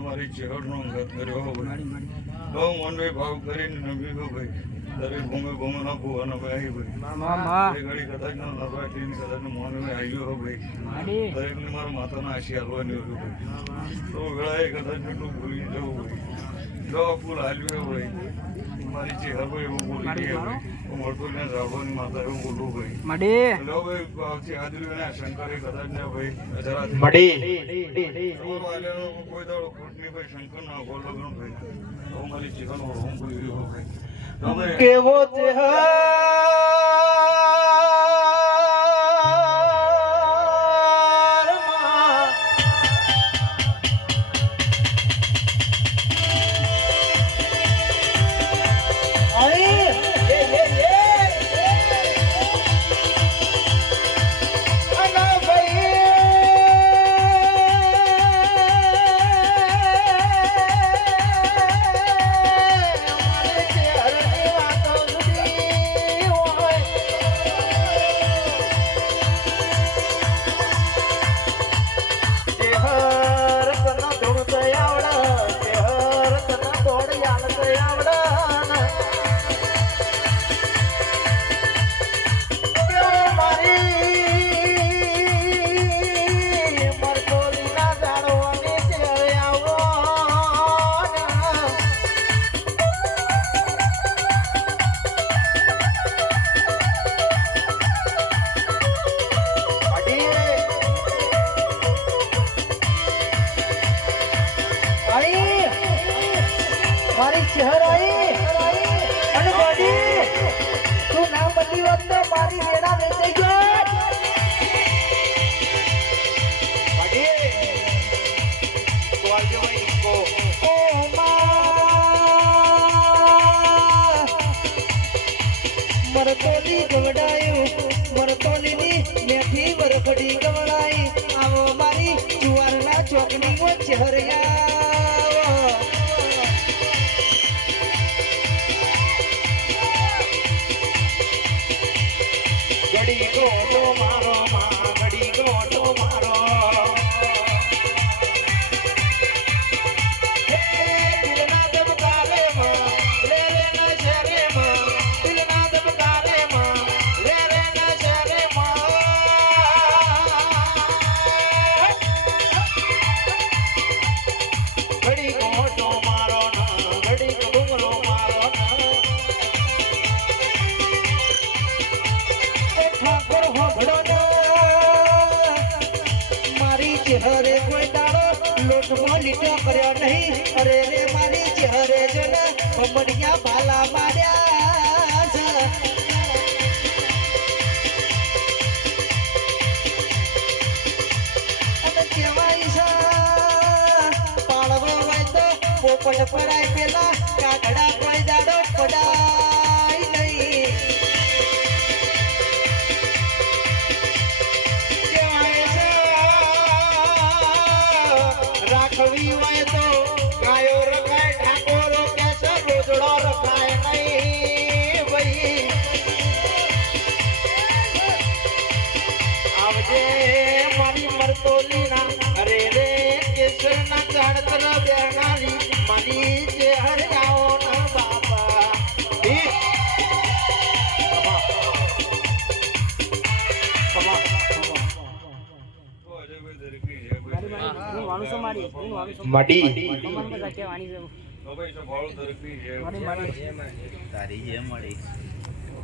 મારી ચેહરનો અંગત કર્યો મનવે ભાવ કરીને નમ્યો ભાઈ દરેક ભૂમે ભૂમના ભુવાનો ભાઈ ભાઈ ઘડી કદાચ ના નરવાટીને કદાચ મોનવે આવ્યો હો ભાઈ દરેકને મારા માતાના આશી હાલવાની હતું ભાઈ તો વેળાએ કદાચ એટલું ભૂલી જવું ભાઈ જો ફૂલ હાલ્યું ભાઈ મારી ચેહર ભાઈ એવું બોલી ગયા ભાઈ મળતો ને રાવણની માતા એવું બોલવું ભાઈ લો ભાઈ પાછી આદિલને શંકરે કદાચ ને ભાઈ અજરાથી કોઈ દાડો ખોટની ભાઈ શંકર ના બોલ લગન ભાઈ તો મારી ચેહરનો રોમ બોલ્યો ભાઈ કેવો ચેહર મારી શહેર આવી અને બડી તું ના બધી વાત તો મારી રેડા વેચાઈ ગયો બડી તો આવજો ભાઈ ઇસકો ઓ માં મરતોલી ગવડાયું મરતોલીની મેથી વરખડી ગવડાઈ આવો મારી જુવારના ચોકની ઓ શહેરયા ઘડી ગોટો મારો માં ઘડી ગોટો મારો દિલના દબકારે માં લે રે ના શરે માં દિલના દબકારે માં લે રે ના શરે માં ઘડી ગોટો મારો ના ઘડી ઘુંગરો મારો ના મારી ચહેરે કોઈ દાડો લોટમાં લીટો કર્યો નહીં અરે રે મારી ચહેરે જન કમડિયા ભાલા માર્યા છે અને કહેવાય છે પાળવો હોય તો પોપટ પડાય પેલા કાગડા કોઈ દાડો પડાય નહીં રાખવી હોય તો ગાયો રખાય ઠાકોરો કેસર રોજડો રખાય નહીં ભાઈ આવજે મારી મરતોલીના અરે રે કેસરના જાણતર બેનારી મારી જે હરિયાઓ ના બાપા મડી તારી જે મળી